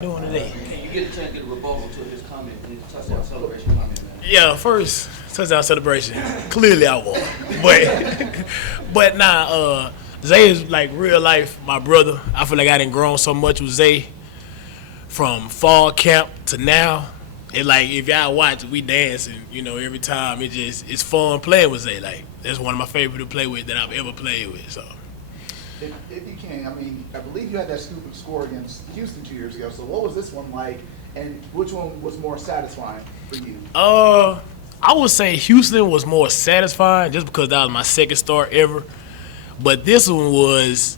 Doing today? Can you get a chance to get a rebuttal to his comment, his touchdown celebration comment, man? Yeah, first touchdown celebration. Clearly I won, but Zay is like real life my brother. I feel like I done grown so much with Zay from fall camp to now. It's like if y'all watch, we dancing, every time. It's fun playing with Zay. Like that's one of my favorite to play with that I've ever played with. So. If you can, I believe you had that scoop and score against Houston 2 years ago. So what was this one like, and which one was more satisfying for you? I would say Houston was more satisfying just because that was my second start ever. But this one was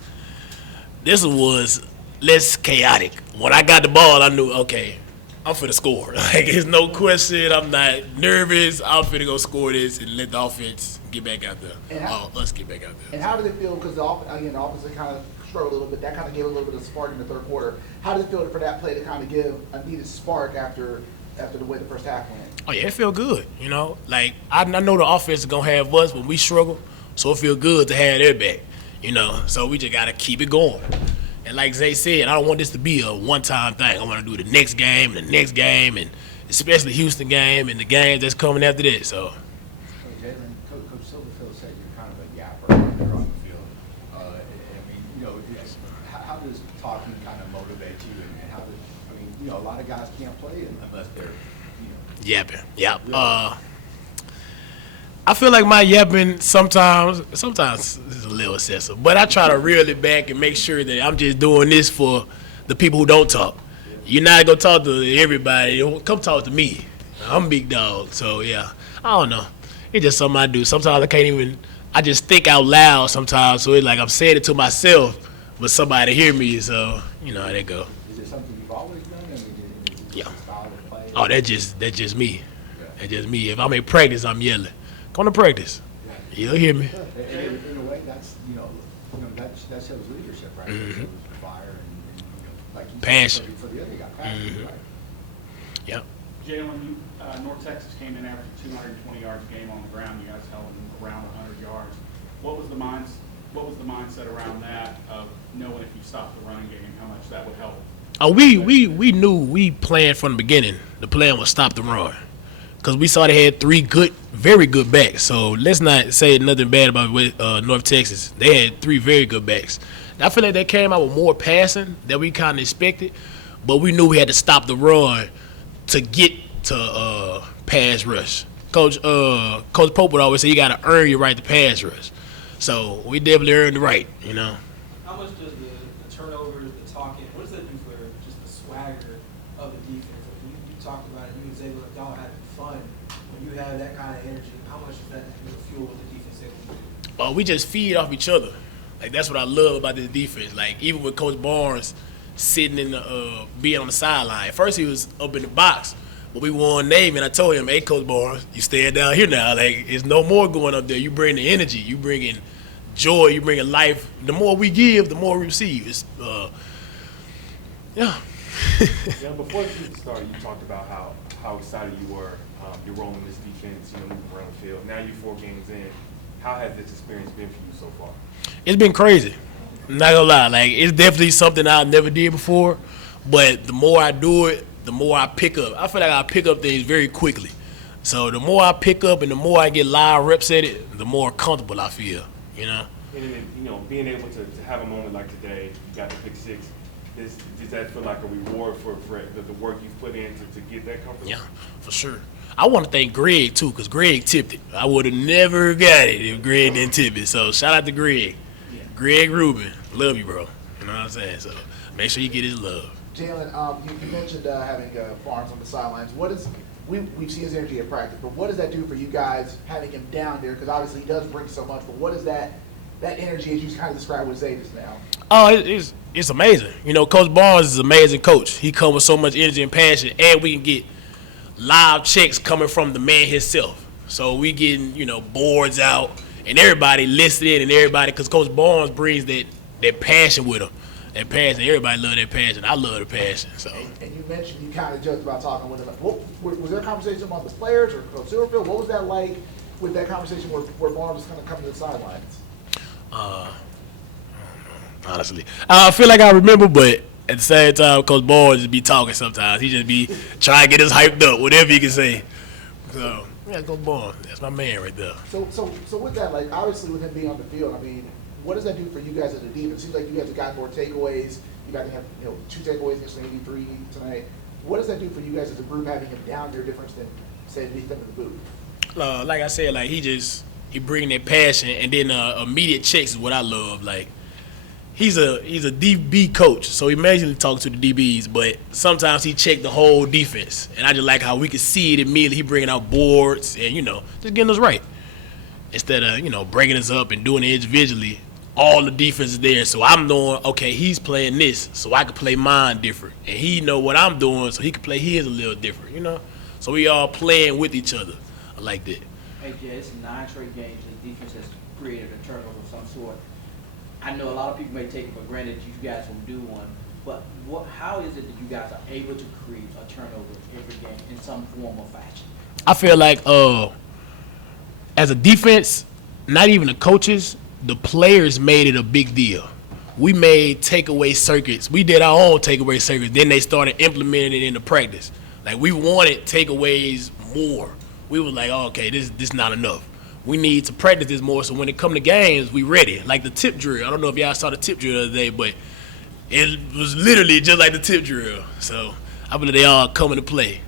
less chaotic. When I got the ball, I knew, okay, I'm finna score. Like, there's no question. I'm not nervous. I'm finna go score this and let the offense get back out there. Us get back out there. And how did it feel? Because the offense kind of struggled a little bit. That kind of gave a little bit of spark in the third quarter. How did it feel for that play to kind of give a needed spark after the way the first half went? Oh yeah, it felt good. Like I know the offense is gonna have us when we struggle, so it feel good to have their back. So we just gotta keep it going. And like Zay said, I don't want this to be a one-time thing. I want to do it the next game, and especially Houston game, and the games that's coming after that. So. Jaylon, Coach Silverfield said you're kind of a yapper when you're on the field. How does talking kind of motivate you, and how does, a lot of guys can't play unless they're, Yapping. Yep. Really? I feel like my yapping sometimes is a little excessive, but I try to reel it back and make sure that I'm just doing this for the people who don't talk. You're not gonna talk to everybody. Come talk to me. I'm big dog, so yeah. I don't know. It's just something I do. Sometimes I just think out loud sometimes, so it's like I'm saying it to myself, but somebody hear me, so how that go. Is it something you've always done? Is it Yeah. a style of play? Oh, that's just me. Yeah. That's just me. If I'm in practice, I'm yelling. Come to practice. Yeah. You'll hear me. In a way, that's that shows leadership, right? Mm-hmm. That shows fire and like you passion said, for the other guy, passion, right? Yep. Jaylon, North Texas came in after 220 yards a game on the ground. You guys held them around 100 yards. What was the mindset around that of knowing if you stopped the running game, how much that would help? We knew we planned from the beginning. The plan was stop the run. Because we saw they had three very good backs. So let's not say nothing bad about North Texas. They had three very good backs. I feel like they came out with more passing than we kind of expected, but we knew we had to stop the run to get to pass rush. Coach Pope would always say you got to earn your right to pass rush. So we definitely earned the right, How much does the turnovers, the talking, what does that do for just the swagger of the defense? You talked about it, you and Zay, y'all having fun. When you have that kind of energy, how much does that fuel what the defense able to do? We just feed off each other. Like, that's what I love about this defense. Like, even with Coach Barnes sitting in the being on the sideline. At first he was up in the box, but we won Navy, and I told him, hey, Coach Barnes, you staying down here now. Like, there's no more going up there. You bring the energy. You bring in joy. You bring in life. The more we give, the more we receive. It's, yeah. Yeah, before the season started, you talked about how excited you were. You're rolling this defense, moving around the field. Now you're 4 games in. How has this experience been for you so far? It's been crazy. I'm not gonna lie. Like, it's definitely something I never did before. But the more I do it, the more I pick up. I feel like I pick up things very quickly. So the more I pick up and the more I get live reps at it, the more comfortable I feel. And being able to have a moment like today, you got the pick 6. Does that feel like a reward for the work you've put in to get that comfort? Yeah, for sure. I want to thank Greg, too, because Greg tipped it. I would have never got it if Greg didn't tip it. So shout out to Greg. Yeah. Greg Rubin. Love you, bro. You know what I'm saying? So make sure you get his love. Jaylon, you mentioned having Barnes on the sidelines. We've seen his energy at practice, but what does that do for you guys having him down there? Because obviously he does bring so much, but what is that energy, as you kind of described with Zay just now? Oh, it's amazing. Coach Barnes is an amazing coach. He comes with so much energy and passion, and we can get live checks coming from the man himself. So we getting, boards out, and everybody listening, and everybody, because Coach Barnes brings that passion with him. That passion, everybody love that passion. I love the passion. So. And you mentioned you kind of joked about talking with him. Was there a conversation about the players or Coach Silverfield? What was that like with that conversation where Barnes was going to come to the sidelines? Honestly, I feel like I remember, but At the same time, Coach Boyle just be talking sometimes. He just be trying to get us hyped up, whatever he can say. So, yeah, Coach Boyle, that's my man right there. So with that, like obviously with him being on the field, I mean, what does that do for you guys as a defense? It seems like you guys have got more takeaways. You guys have 2 takeaways against the 83 tonight. What does that do for you guys as a group having him down there difference than say beat them in the boot? Like I said, like he bring that passion, and then immediate checks is what I love. Like he's a DB coach, so he mainly talks to the DBs, but sometimes he check the whole defense, and I just like how we can see it immediately. He bringing out boards and just getting us right instead of breaking us up and doing it individually. All the defense is there, so I'm knowing, okay, he's playing this, so I can play mine different, and he know what I'm doing, so he can play his a little different, So we all playing with each other. I like that. Hey, Jay, it's 9 straight games the defense has created a turnover of some sort. I know a lot of people may take it for granted that you guys will do one, but how is it that you guys are able to create a turnover every game in some form or fashion? I feel like as a defense, not even the coaches, the players made it a big deal. We made takeaway circuits. We did our own takeaway circuits. Then they started implementing it into practice. Like we wanted takeaways more. We were like, okay, this not enough. We need to practice this more so when it come to games, we ready. Like the tip drill. I don't know if y'all saw the tip drill the other day, but it was literally just like the tip drill. So I believe they all come into play.